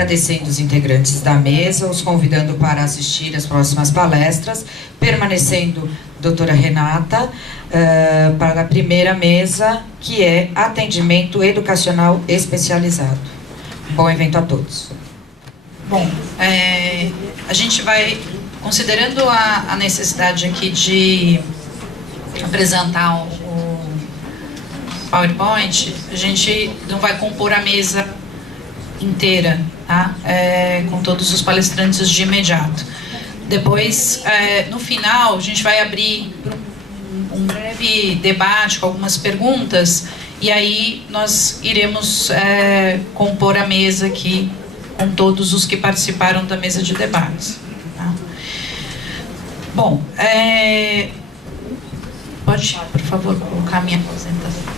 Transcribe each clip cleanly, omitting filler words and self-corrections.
agradecendo os integrantes da mesa, os convidando para assistir às próximas palestras, permanecendo doutora Renata para a primeira mesa, que é atendimento educacional especializado. Bom evento a todos. Bom, a gente vai, considerando a necessidade aqui de apresentar o PowerPoint, a gente não vai compor a mesa inteira, tá? Com todos os palestrantes de imediato. Depois, no final, a gente vai abrir um breve debate com algumas perguntas, e aí nós iremos compor a mesa aqui com todos os que participaram da mesa de debates. Tá? Bom, pode, por favor, colocar a minha apresentação.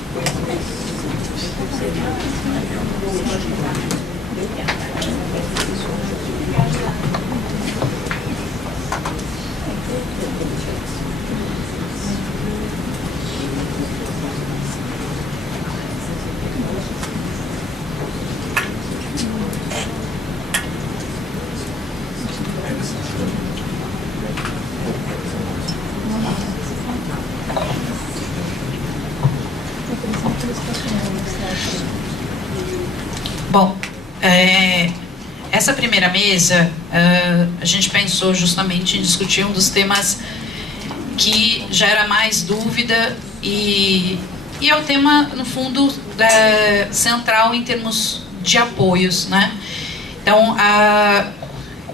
Bom, essa primeira mesa, a gente pensou justamente em discutir um dos temas que gera mais dúvida e é o tema, no fundo, central em termos de apoios, né? Então,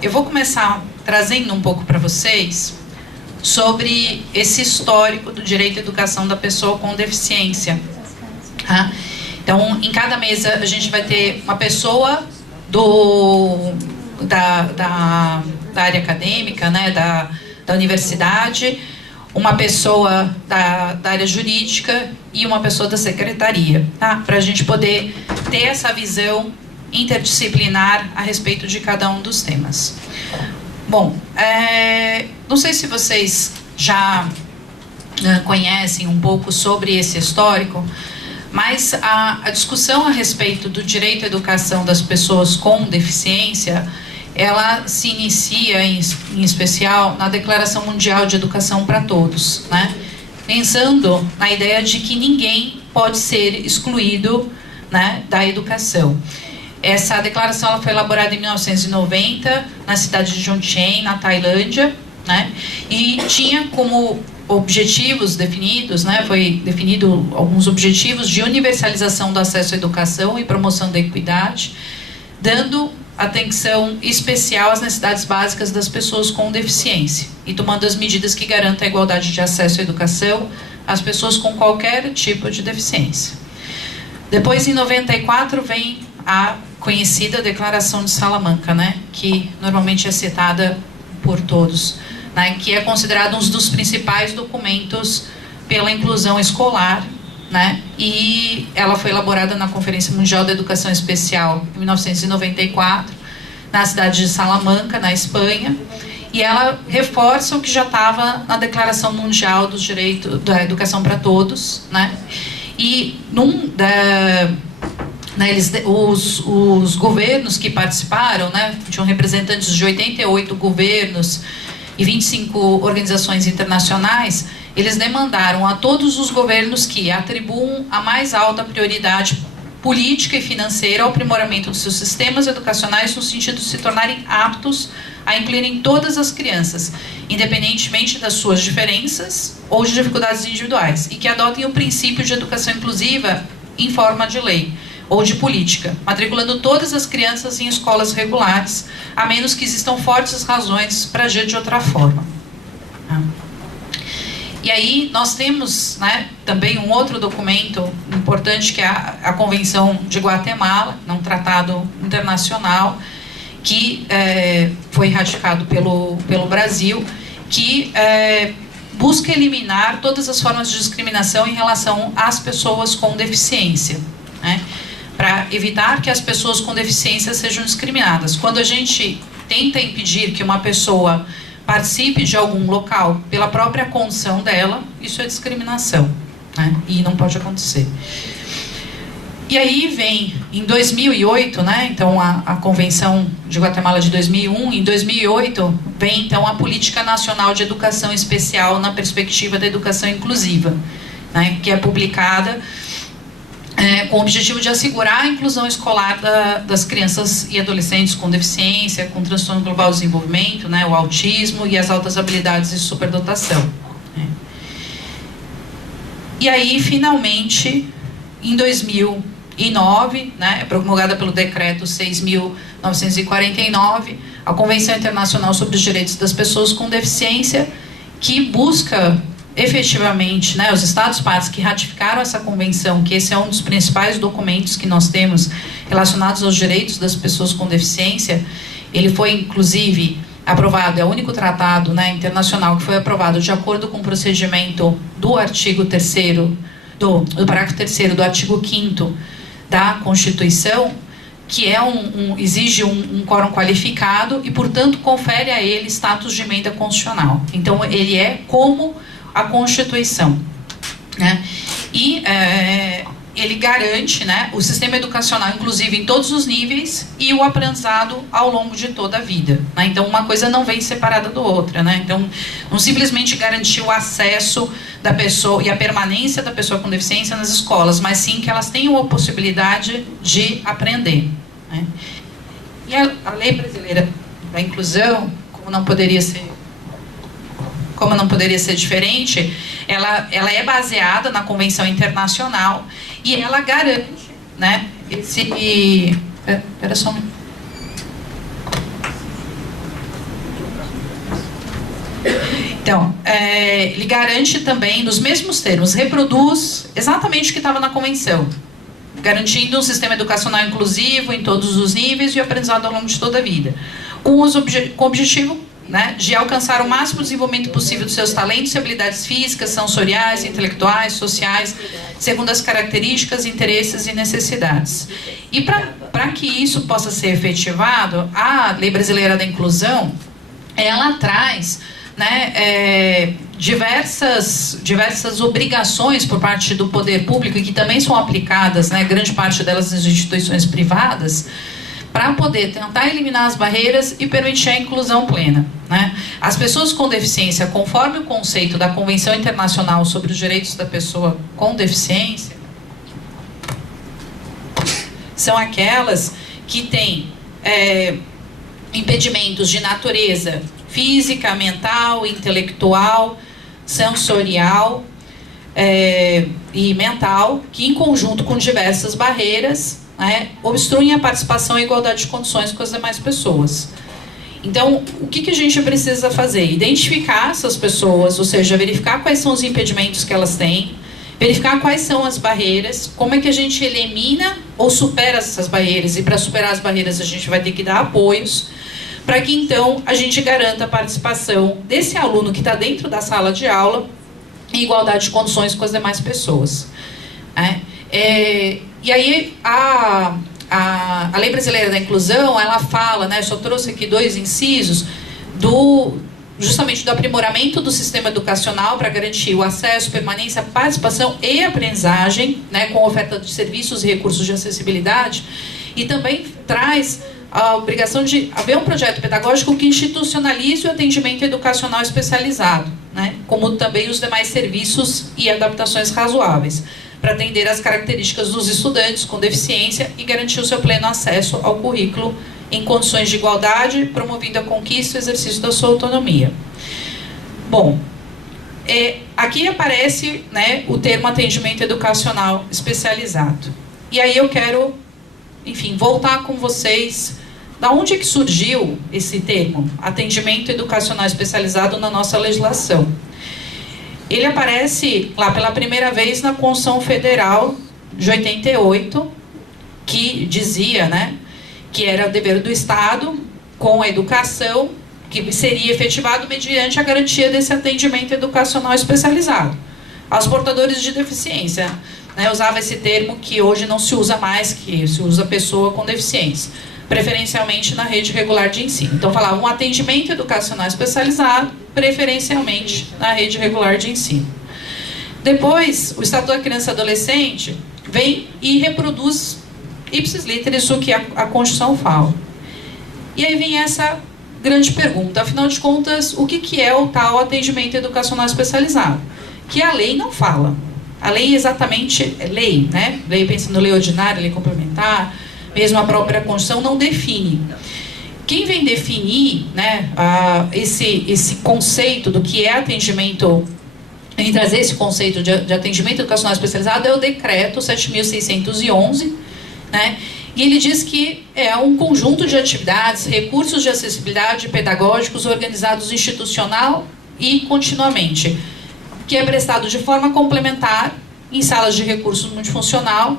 eu vou começar trazendo um pouco para vocês sobre esse histórico do direito à educação da pessoa com deficiência. Tá? Então, em cada mesa, a gente vai ter uma pessoa da área acadêmica, né, da universidade, uma pessoa da área jurídica e uma pessoa da secretaria, tá? Para a gente poder ter essa visão interdisciplinar a respeito de cada um dos temas. Bom, não sei se vocês já conhecem um pouco sobre esse histórico, mas a discussão a respeito do direito à educação das pessoas com deficiência, ela se inicia, em especial, na Declaração Mundial de Educação para Todos, né? Pensando na ideia de que ninguém pode ser excluído, né, da educação. Essa declaração ela foi elaborada em 1990, na cidade de Jomtien, na Tailândia, né? E tinha como objetivos definidos, né, foi definido alguns objetivos de universalização do acesso à educação e promoção da equidade, dando atenção especial às necessidades básicas das pessoas com deficiência e tomando as medidas que garantam a igualdade de acesso à educação às pessoas com qualquer tipo de deficiência. Depois, em 94, vem a conhecida Declaração de Salamanca, né, que normalmente é citada por todos, né, que é considerado um dos principais documentos pela inclusão escolar, né, e ela foi elaborada na Conferência Mundial da Educação Especial em 1994, na cidade de Salamanca, na Espanha, e ela reforça o que já estava na Declaração Mundial dos Direitos da Educação para Todos, né, e os governos que participaram, né, tinham representantes de 88 governos e 25 organizações internacionais, eles demandaram a todos os governos que atribuam a mais alta prioridade política e financeira ao aprimoramento dos seus sistemas educacionais no sentido de se tornarem aptos a incluírem todas as crianças, independentemente das suas diferenças ou de dificuldades individuais, e que adotem o princípio de educação inclusiva em forma de lei ou de política, matriculando todas as crianças em escolas regulares, a menos que existam fortes razões para agir de outra forma. E aí nós temos, né, também um outro documento importante, que é a Convenção de Guatemala, um tratado internacional, que foi ratificado pelo Brasil, que busca eliminar todas as formas de discriminação em relação às pessoas com deficiência, né, para evitar que as pessoas com deficiência sejam discriminadas. Quando a gente tenta impedir que uma pessoa participe de algum local pela própria condição dela, isso é discriminação, né? E não pode acontecer. E aí vem, em 2008, né, então a Convenção de Guatemala de 2001, em 2008 vem então a Política Nacional de Educação Especial na Perspectiva da Educação Inclusiva, né, que é publicada com o objetivo de assegurar a inclusão escolar das crianças e adolescentes com deficiência, com transtorno global de desenvolvimento, né, o autismo e as altas habilidades de superdotação. Né. E aí, finalmente, em 2009, né, promulgada pelo Decreto 6.949, a Convenção Internacional sobre os Direitos das Pessoas com Deficiência, que busca efetivamente, né, os Estados-partes que ratificaram essa convenção, que esse é um dos principais documentos que nós temos relacionados aos direitos das pessoas com deficiência. Ele foi, inclusive, aprovado, é o único tratado, né, internacional que foi aprovado de acordo com o procedimento do artigo 3º, do parágrafo 3º do artigo 5º da Constituição, que é exige um quórum qualificado e, portanto, confere a ele status de emenda constitucional. Então, ele é como a Constituição, né? E ele garante, né, o sistema educacional, inclusive em todos os níveis, e o aprendizado ao longo de toda a vida, né? Então, uma coisa não vem separada da outra, né? Então, não simplesmente garantir o acesso da pessoa e a permanência da pessoa com deficiência nas escolas, mas sim que elas tenham a possibilidade de aprender, né? E a Lei Brasileira da Inclusão, como não poderia ser diferente, ela é baseada na Convenção Internacional e ela garante, né, espera só um minuto. Então, ele garante também, nos mesmos termos, reproduz exatamente o que estava na Convenção, garantindo um sistema educacional inclusivo em todos os níveis e o aprendizado ao longo de toda a vida, com o objetivo, né, de alcançar o máximo desenvolvimento possível dos seus talentos e habilidades físicas, sensoriais, intelectuais, sociais, segundo as características, interesses e necessidades. E para que isso possa ser efetivado, a Lei Brasileira da Inclusão, ela traz, né, diversas obrigações por parte do poder público, e que também são aplicadas, né, grande parte delas nas instituições privadas, para poder tentar eliminar as barreiras e permitir a inclusão plena, né? As pessoas com deficiência, conforme o conceito da Convenção Internacional sobre os Direitos da Pessoa com Deficiência, são aquelas que têm impedimentos de natureza física, mental, intelectual, sensorial e mental, que em conjunto com diversas barreiras, né, obstruem a participação e igualdade de condições com as demais pessoas. Então, o que a gente precisa fazer? Identificar essas pessoas, ou seja, verificar quais são os impedimentos que elas têm, verificar quais são as barreiras, como é que a gente elimina ou supera essas barreiras, e para superar as barreiras a gente vai ter que dar apoios, para que então a gente garanta a participação desse aluno que está dentro da sala de aula em igualdade de condições com as demais pessoas. E aí a Lei Brasileira da Inclusão, ela fala, né, só trouxe aqui 2 incisos, justamente do aprimoramento do sistema educacional para garantir o acesso, permanência, participação e aprendizagem, né, com oferta de serviços e recursos de acessibilidade, e também traz a obrigação de haver um projeto pedagógico que institucionalize o atendimento educacional especializado, né, como também os demais serviços e adaptações razoáveis, para atender às características dos estudantes com deficiência e garantir o seu pleno acesso ao currículo em condições de igualdade, promovendo a conquista e o exercício da sua autonomia. Bom, aqui aparece, né, o termo atendimento educacional especializado. E aí eu quero, enfim, voltar com vocês da onde é que surgiu esse termo, atendimento educacional especializado, na nossa legislação. Ele aparece lá pela primeira vez na Constituição Federal de 88, que dizia, né, que era dever do Estado com a educação, que seria efetivado mediante a garantia desse atendimento educacional especializado aos portadores de deficiência, né, usava esse termo que hoje não se usa mais, que se usa pessoa com deficiência, preferencialmente na rede regular de ensino. Então, falava um atendimento educacional especializado, preferencialmente na rede regular de ensino. Depois, o Estatuto da Criança e Adolescente vem e reproduz ipsis literis o que a Constituição fala. E aí vem essa grande pergunta, afinal de contas, o que é o tal atendimento educacional especializado? Que a lei não fala. A lei exatamente é lei, né? Lei pensando lei ordinária, lei complementar, mesmo a própria Constituição não define. Quem vem definir, né, esse conceito do que é atendimento, em trazer esse conceito de atendimento educacional especializado é o decreto 7.611, né? E ele diz que é um conjunto de atividades, recursos de acessibilidade pedagógicos organizados institucional e continuamente, que é prestado de forma complementar em salas de recursos multifuncional,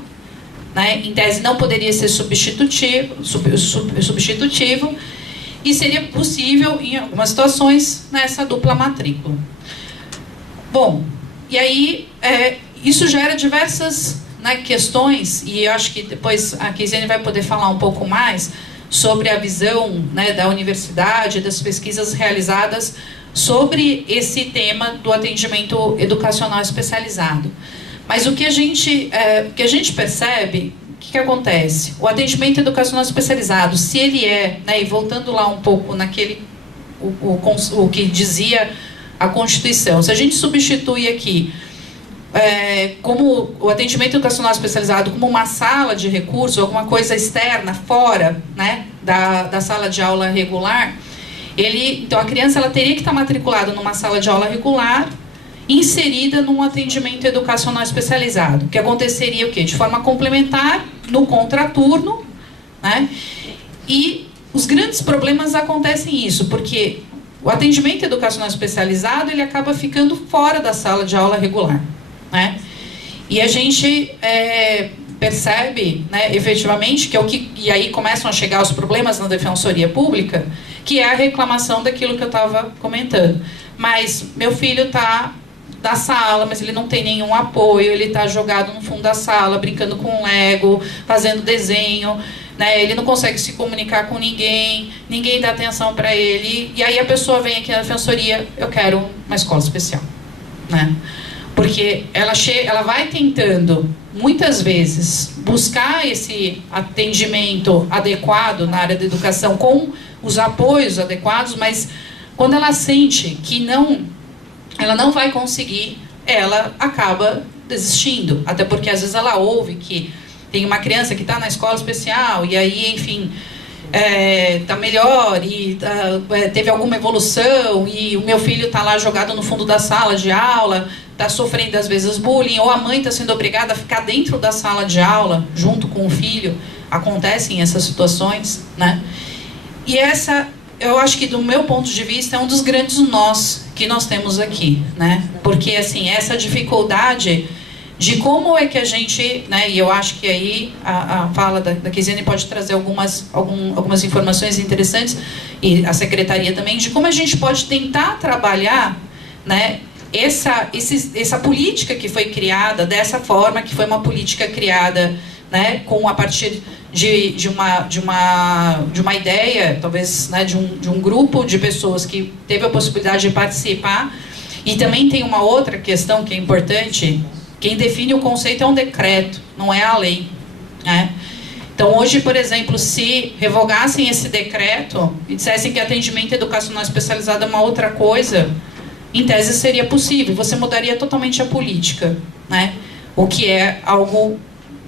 né? Em tese não poderia ser substitutivo, e seria possível, em algumas situações, nessa dupla matrícula. Bom, e aí isso gera diversas, né, questões, e eu acho que depois a Keisiane vai poder falar um pouco mais sobre a visão, né, da universidade, das pesquisas realizadas sobre esse tema do atendimento educacional especializado. Mas o que a gente percebe, o que acontece? O atendimento educacional especializado, se ele né, e voltando lá um pouco naquele, o que dizia a Constituição, se a gente substitui aqui como o atendimento educacional especializado como uma sala de recurso, alguma coisa externa, fora, né, da sala de aula regular, então a criança ela teria que estar matriculada numa sala de aula regular, inserida num atendimento educacional especializado, que aconteceria o quê? De forma complementar, no contraturno, né? E os grandes problemas acontecem isso, porque o atendimento educacional especializado ele acaba ficando fora da sala de aula regular, né? E a gente percebe, né, efetivamente, que é o que, e aí começam a chegar os problemas na defensoria pública, que é a reclamação daquilo que eu estava comentando. Mas meu filho está da sala, mas ele não tem nenhum apoio, ele está jogado no fundo da sala, brincando com Lego, fazendo desenho, né? Ele não consegue se comunicar com ninguém dá atenção para ele, e aí a pessoa vem aqui na defensoria, eu quero uma escola especial, né? Porque ela vai tentando, muitas vezes, buscar esse atendimento adequado na área da educação, com os apoios adequados, mas quando ela sente que ela não vai conseguir, ela acaba desistindo. Até porque, às vezes, ela ouve que tem uma criança que está na escola especial, e aí, enfim, está melhor, e teve alguma evolução, e o meu filho está lá jogado no fundo da sala de aula, está sofrendo, às vezes, bullying, ou a mãe está sendo obrigada a ficar dentro da sala de aula, junto com o filho. Acontecem essas situações, né? E eu acho que, do meu ponto de vista, é um dos grandes nós que nós temos aqui, né? Porque, assim, essa dificuldade de como é que a gente, né? E eu acho que aí a fala da Keisiane pode trazer algumas informações interessantes, e a secretaria também, de como a gente pode tentar trabalhar, né, essa política que foi criada, dessa forma, que foi uma política criada, né, a partir de uma ideia, talvez, né, de um grupo de pessoas que teve a possibilidade de participar. E também tem uma outra questão que é importante: quem define o conceito é um decreto, não é a lei, né? Então, hoje, por exemplo, se revogassem esse decreto e dissessem que atendimento educacional especializado é uma outra coisa, em tese seria possível, você mudaria totalmente a política, né? O que é algo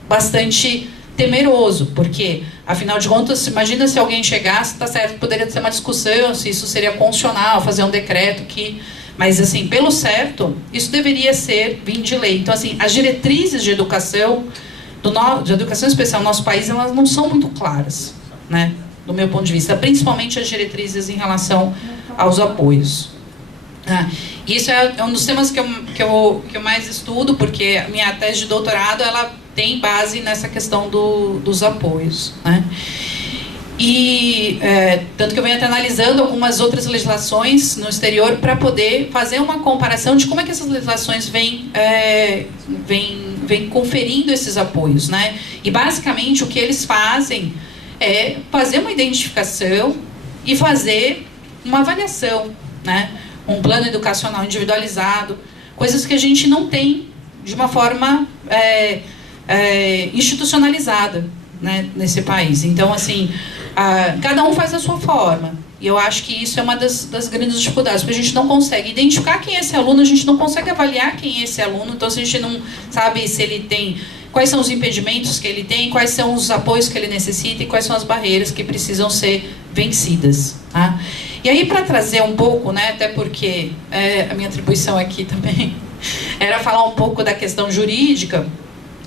bastante temeroso, porque, afinal de contas, imagina se alguém chegasse, tá certo, poderia ter uma discussão se isso seria constitucional, fazer um decreto que... Mas, assim, pelo certo, isso deveria vir de lei. Então, assim, as diretrizes de educação, de educação especial no nosso país, elas não são muito claras, né? Do meu ponto de vista, principalmente as diretrizes em relação aos apoios. E isso é um dos temas que eu mais estudo, porque a minha tese de doutorado, ela tem base nessa questão dos apoios, né? E tanto que eu venho até analisando algumas outras legislações no exterior para poder fazer uma comparação de como é que essas legislações vêm conferindo esses apoios, né? E basicamente o que eles fazem é fazer uma identificação e fazer uma avaliação, né? Um plano educacional individualizado, coisas que a gente não tem de uma forma institucionalizada, né, nesse país. Então, assim, cada um faz a sua forma. E eu acho que isso é uma das grandes dificuldades, porque a gente não consegue identificar quem é esse aluno, a gente não consegue avaliar quem é esse aluno, então a gente não sabe se ele tem, quais são os impedimentos que ele tem, quais são os apoios que ele necessita e quais são as barreiras que precisam ser vencidas. Tá? E aí, para trazer um pouco, né, até porque a minha atribuição aqui também era falar um pouco da questão jurídica,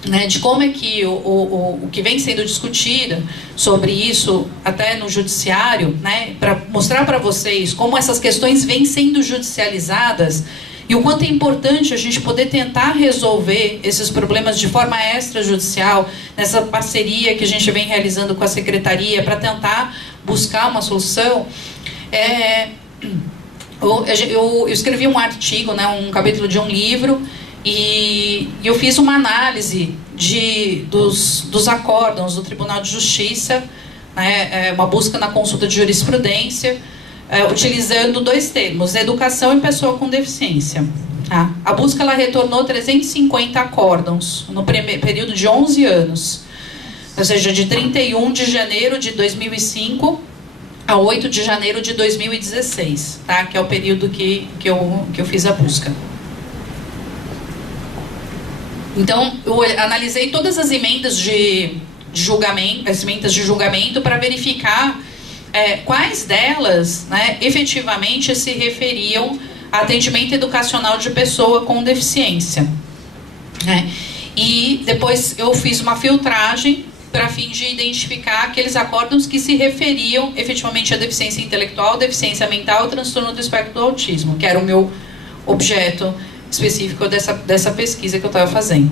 né, de como é que o que vem sendo discutido sobre isso até no judiciário, né, para mostrar para vocês como essas questões vêm sendo judicializadas e o quanto é importante a gente poder tentar resolver esses problemas de forma extrajudicial, nessa parceria que a gente vem realizando com a Secretaria para tentar buscar uma solução. Eu escrevi um artigo, né, um capítulo de um livro, e eu fiz uma análise dos acórdãos do Tribunal de Justiça, né, uma busca na consulta de jurisprudência, utilizando 2 termos, educação e pessoa com deficiência. Tá? A busca ela retornou 350 acórdãos no período de 11 anos, ou seja, de 31 de janeiro de 2005 a 8 de janeiro de 2016, tá? Que é o período que eu fiz a busca. Então, eu analisei todas as emendas de julgamento para verificar quais delas, né, efetivamente se referiam a atendimento educacional de pessoa com deficiência. Né? E depois eu fiz uma filtragem para fim de identificar aqueles acórdãos que se referiam efetivamente à deficiência intelectual, deficiência mental e transtorno do espectro do autismo, que era o meu objeto específico dessa pesquisa que eu estava fazendo.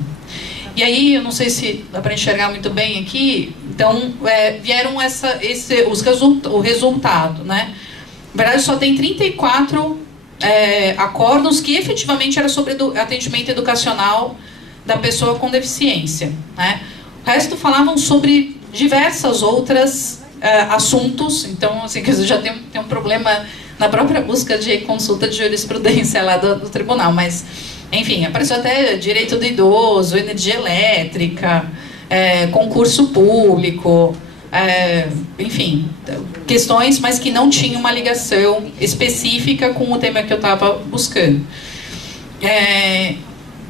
E aí, eu não sei se dá para enxergar muito bem aqui, então vieram o resultado, né? Na verdade, só tem 34 acórdãos que efetivamente era sobre atendimento educacional da pessoa com deficiência, né? O resto falavam sobre diversas outras assuntos, então, assim, que já tem um problema na própria busca de consulta de jurisprudência lá do tribunal, mas, enfim, apareceu até direito do idoso, energia elétrica, concurso público, enfim, questões, mas que não tinham uma ligação específica com o tema que eu estava buscando.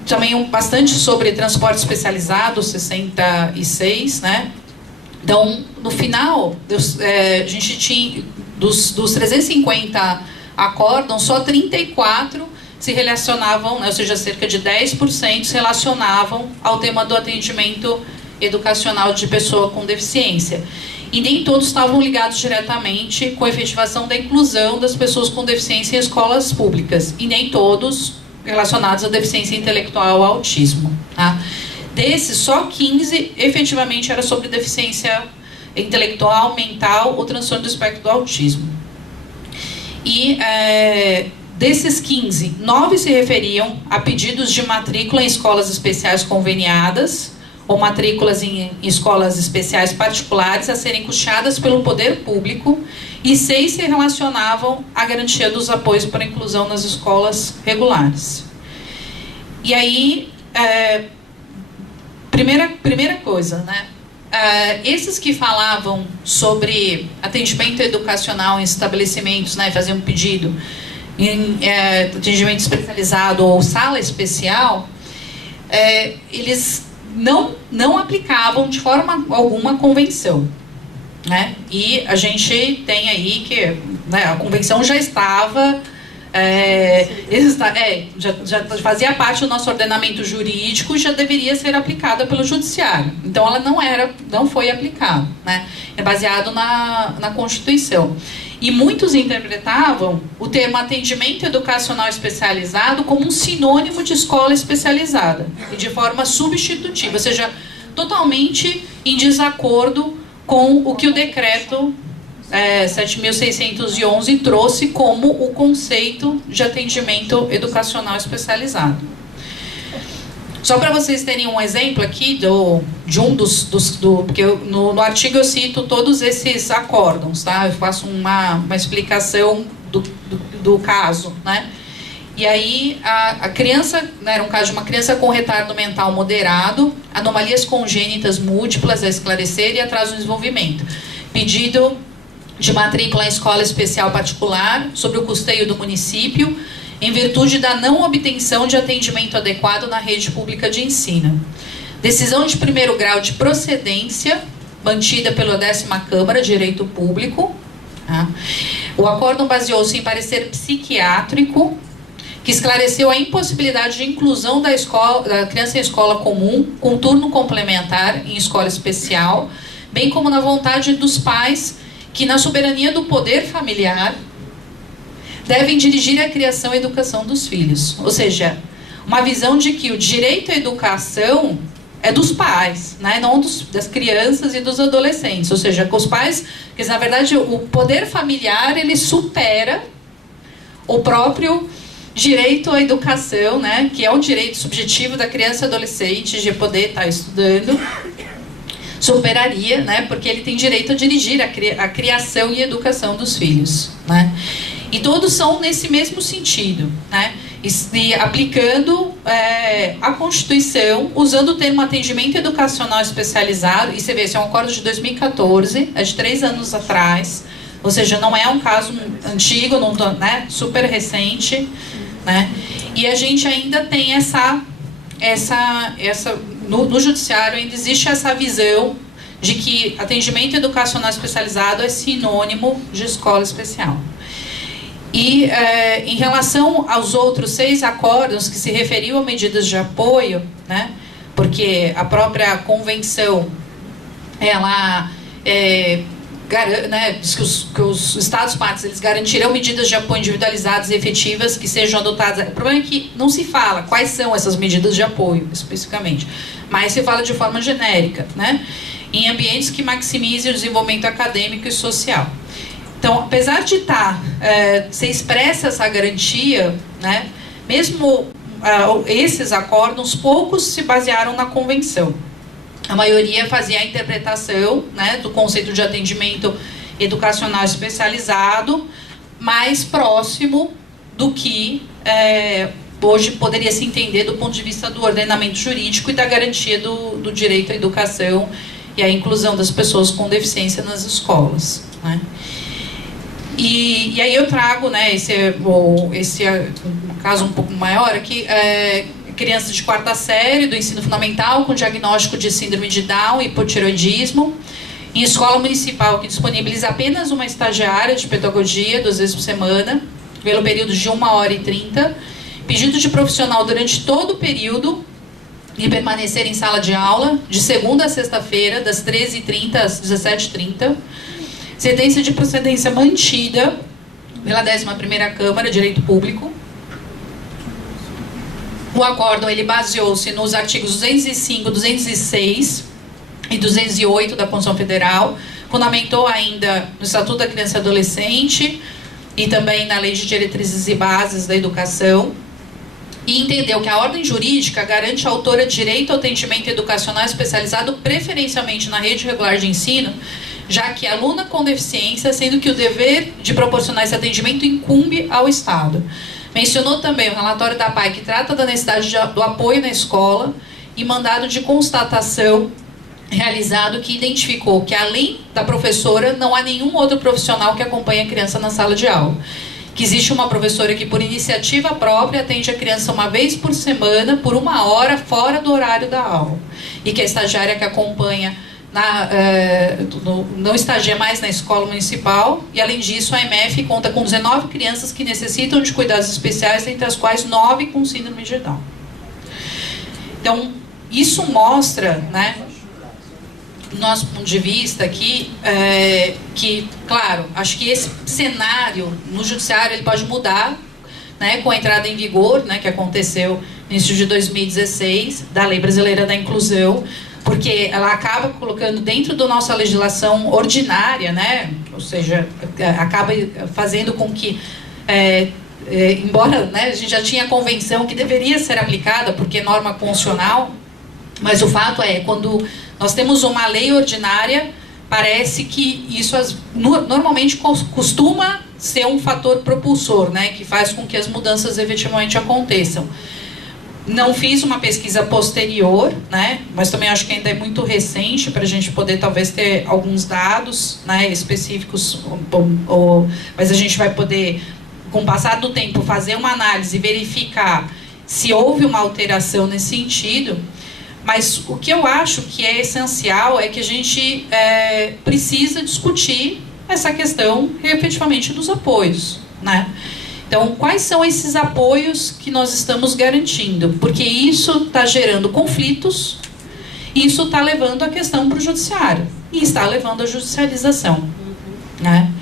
Também bastante sobre transporte especializado, 66, né? Então, no final, a gente tinha, dos 350 acórdãos, só 34 se relacionavam, né, ou seja, cerca de 10% se relacionavam ao tema do atendimento educacional de pessoa com deficiência. E nem todos estavam ligados diretamente com a efetivação da inclusão das pessoas com deficiência em escolas públicas, e nem todos relacionados à deficiência intelectual ou autismo. Tá? Desses, só 15 efetivamente era sobre deficiência intelectual, mental ou transtorno do espectro do autismo. E desses 15, 9 se referiam a pedidos de matrícula em escolas especiais conveniadas ou matrículas em escolas especiais particulares a serem custeadas pelo poder público, e 6 se relacionavam à garantia dos apoios para a inclusão nas escolas regulares. E aí, primeira coisa, né? Esses que falavam sobre atendimento educacional em estabelecimentos, né, faziam um pedido em atendimento especializado ou sala especial, eles não aplicavam de forma alguma a convenção, né? E a gente tem aí que, né, a convenção já estava, já fazia parte do nosso ordenamento jurídico e já deveria ser aplicada pelo judiciário. Então ela não foi aplicada, né? É baseado na Constituição. E muitos interpretavam o termo atendimento educacional especializado como um sinônimo de escola especializada, e de forma substitutiva, ou seja, totalmente em desacordo com o que o decreto 7.611 trouxe como o conceito de atendimento educacional especializado. Só para vocês terem um exemplo aqui porque no artigo eu cito todos esses acórdãos, tá? Eu faço uma explicação do caso, né? E aí a criança, né, era um caso de uma criança com retardo mental moderado, anomalias congênitas múltiplas a esclarecer e atraso no desenvolvimento. Pedido de matrícula em escola especial particular sobre o custeio do município, em virtude da não obtenção de atendimento adequado na rede pública de ensino. Decisão de primeiro grau de procedência, mantida pela 10ª Câmara de Direito Público. Tá? O acórdão baseou-se em parecer psiquiátrico, que esclareceu a impossibilidade de inclusão da criança em escola comum, com turno complementar em escola especial, bem como na vontade dos pais, que na soberania do poder familiar, devem dirigir a criação e educação dos filhos. Ou seja, uma visão de que o direito à educação é dos pais, né? Não das crianças e dos adolescentes. Ou seja, com os pais, porque na verdade o poder familiar ele supera o próprio direito à educação, né? Que é um direito subjetivo da criança e adolescente de poder estar estudando. Superaria, né? Porque ele tem direito a dirigir a criação e educação dos filhos, né? E todos são nesse mesmo sentido, né? E aplicando a Constituição, usando o termo atendimento educacional especializado, e você vê, esse é um acordo de 2014, é de 3 anos atrás, ou seja, não é um caso antigo, não, né, super recente, né? E a gente ainda tem no judiciário ainda existe essa visão de que atendimento educacional especializado é sinônimo de escola especial. E em relação aos outros 6 acordos que se referiam a medidas de apoio, né, porque a própria convenção, ela né, diz que os Estados partes eles garantirão medidas de apoio individualizadas e efetivas que sejam adotadas. O problema é que não se fala quais são essas medidas de apoio, especificamente, mas se fala de forma genérica, né, em ambientes que maximizem o desenvolvimento acadêmico e social. Então, apesar de ser expressa essa garantia, né, mesmo esses acórdãos, poucos se basearam na convenção. A maioria fazia a interpretação, né, do conceito de atendimento educacional especializado mais próximo do que hoje poderia se entender do ponto de vista do ordenamento jurídico e da garantia do direito à educação e à inclusão das pessoas com deficiência nas escolas, né. E aí eu trago, né, esse caso um pouco maior aqui, crianças de 4ª série do ensino fundamental com diagnóstico de síndrome de Down e hipotireoidismo, em escola municipal que disponibiliza apenas uma estagiária de pedagogia 2 vezes por semana, pelo período de 1h30, pedido de profissional durante todo o período e permanecer em sala de aula, de segunda a sexta-feira, das 13h30 às 17h30, sentença de procedência mantida pela 11ª Câmara de Direito Público. O acórdão ele baseou-se nos artigos 205, 206 e 208 da Constituição Federal, fundamentou ainda no Estatuto da Criança e Adolescente e também na Lei de Diretrizes e Bases da Educação, e entendeu que a ordem jurídica garante à autora direito ao atendimento educacional especializado preferencialmente na rede regular de ensino, já que é aluna com deficiência, sendo que o dever de proporcionar esse atendimento incumbe ao Estado. Mencionou também o relatório da PAI, que trata da necessidade do apoio na escola, e mandado de constatação realizado que identificou que, além da professora, não há nenhum outro profissional que acompanhe a criança na sala de aula. Que existe uma professora que, por iniciativa própria, atende a criança uma vez por semana, por 1 hora, fora do horário da aula. E que a estagiária que acompanha não estagia mais na escola municipal, e além disso a AMF conta com 19 crianças que necessitam de cuidados especiais, entre as quais 9 com síndrome de Down. Então, isso mostra, né, do nosso ponto de vista aqui, que, claro, acho que esse cenário no judiciário ele pode mudar, né, com a entrada em vigor, né, que aconteceu no início de 2016, da Lei Brasileira da Inclusão, porque ela acaba colocando dentro da nossa legislação ordinária, né, ou seja, acaba fazendo com que, embora, né, a gente já tinha a convenção que deveria ser aplicada, porque é norma constitucional, mas o fato é, quando nós temos uma lei ordinária, parece que isso normalmente costuma ser um fator propulsor, né, que faz com que as mudanças efetivamente aconteçam. Não fiz uma pesquisa posterior, né, mas também acho que ainda é muito recente para a gente poder talvez ter alguns dados, né, específicos, mas a gente vai poder, com o passar do tempo, fazer uma análise e verificar se houve uma alteração nesse sentido. Mas o que eu acho que é essencial é que a gente precisa discutir essa questão efetivamente dos apoios, né? Então, quais são esses apoios que nós estamos garantindo? Porque isso está gerando conflitos, isso está levando a questão para o judiciário e está levando à judicialização, né?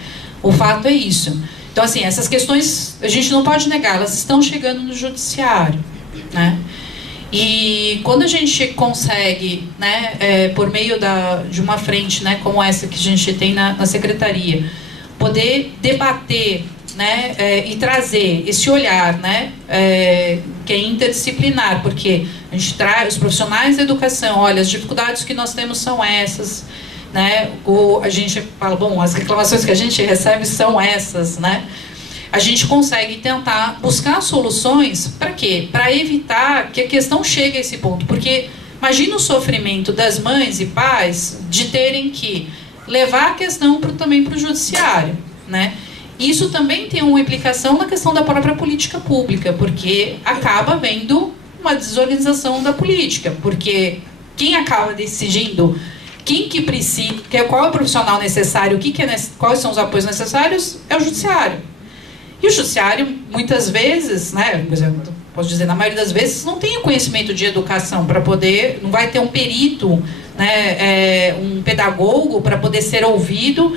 O fato é isso. Então, assim, essas questões, a gente não pode negar, elas estão chegando no judiciário, né? E quando a gente consegue, né, por meio de uma frente, né, como essa que a gente tem na secretaria, poder debater, né, e trazer esse olhar, né, que é interdisciplinar, porque a gente traz os profissionais da educação, olha, as dificuldades que nós temos são essas, né, a gente fala, bom, as reclamações que a gente recebe são essas, né, a gente consegue tentar buscar soluções para quê? Para evitar que a questão chegue a esse ponto, porque imagina o sofrimento das mães e pais de terem que levar a questão também para o judiciário, né? Isso também tem uma implicação na questão da própria política pública, porque acaba havendo uma desorganização da política, porque quem acaba decidindo quem que precisa, qual é o profissional necessário, quais são os apoios necessários, é o judiciário. E o judiciário, muitas vezes, né, posso dizer, na maioria das vezes, não tem o conhecimento de educação para poder, não vai ter um perito, né, um pedagogo para poder ser ouvido,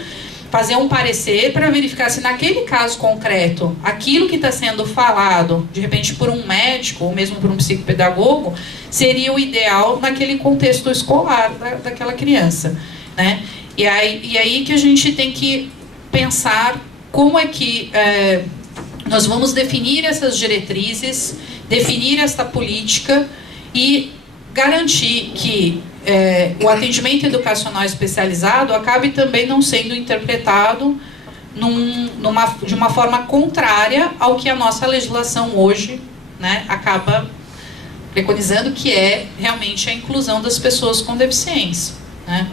fazer um parecer para verificar se naquele caso concreto, aquilo que está sendo falado, de repente por um médico ou mesmo por um psicopedagogo, seria o ideal naquele contexto escolar daquela criança, né? E aí que a gente tem que pensar como é que nós vamos definir essas diretrizes, definir esta política e garantir que o atendimento educacional especializado acabe também não sendo interpretado de uma forma contrária ao que a nossa legislação hoje, né, acaba preconizando, que é realmente a inclusão das pessoas com deficiência, né?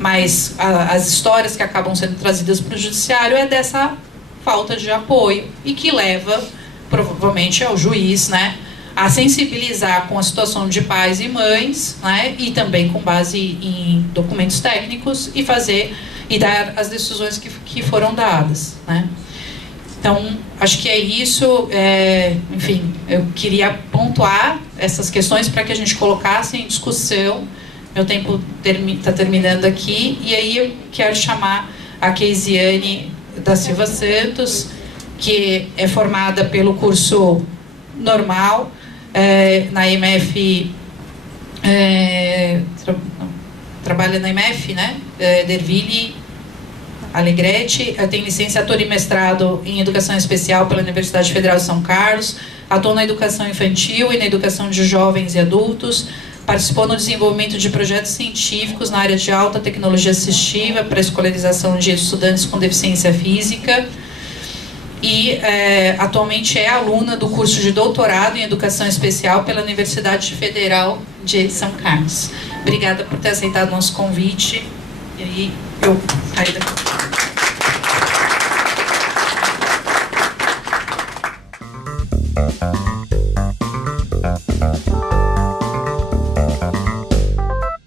Mas as histórias que acabam sendo trazidas para o judiciário é dessa falta de apoio e que leva, provavelmente, ao juiz, né, a sensibilizar com a situação de pais e mães, né, e também com base em documentos técnicos e dar as decisões que foram dadas, né. Então, acho que é isso. Enfim, eu queria pontuar essas questões para que a gente colocasse em discussão. Meu tempo está terminando aqui, e aí eu quero chamar a Keisiane da Silva Santos, que é formada pelo curso normal, na IMF, trabalha na IMF, né? Derville Alegrete, tem licenciatura e mestrado em Educação Especial pela Universidade Federal de São Carlos, atua na educação infantil e na educação de jovens e adultos, participou no desenvolvimento de projetos científicos na área de alta tecnologia assistiva para a escolarização de estudantes com deficiência física e atualmente é aluna do curso de doutorado em Educação Especial pela Universidade Federal de São Carlos. Obrigada por ter aceitado o nosso convite. E aí eu saí daqui.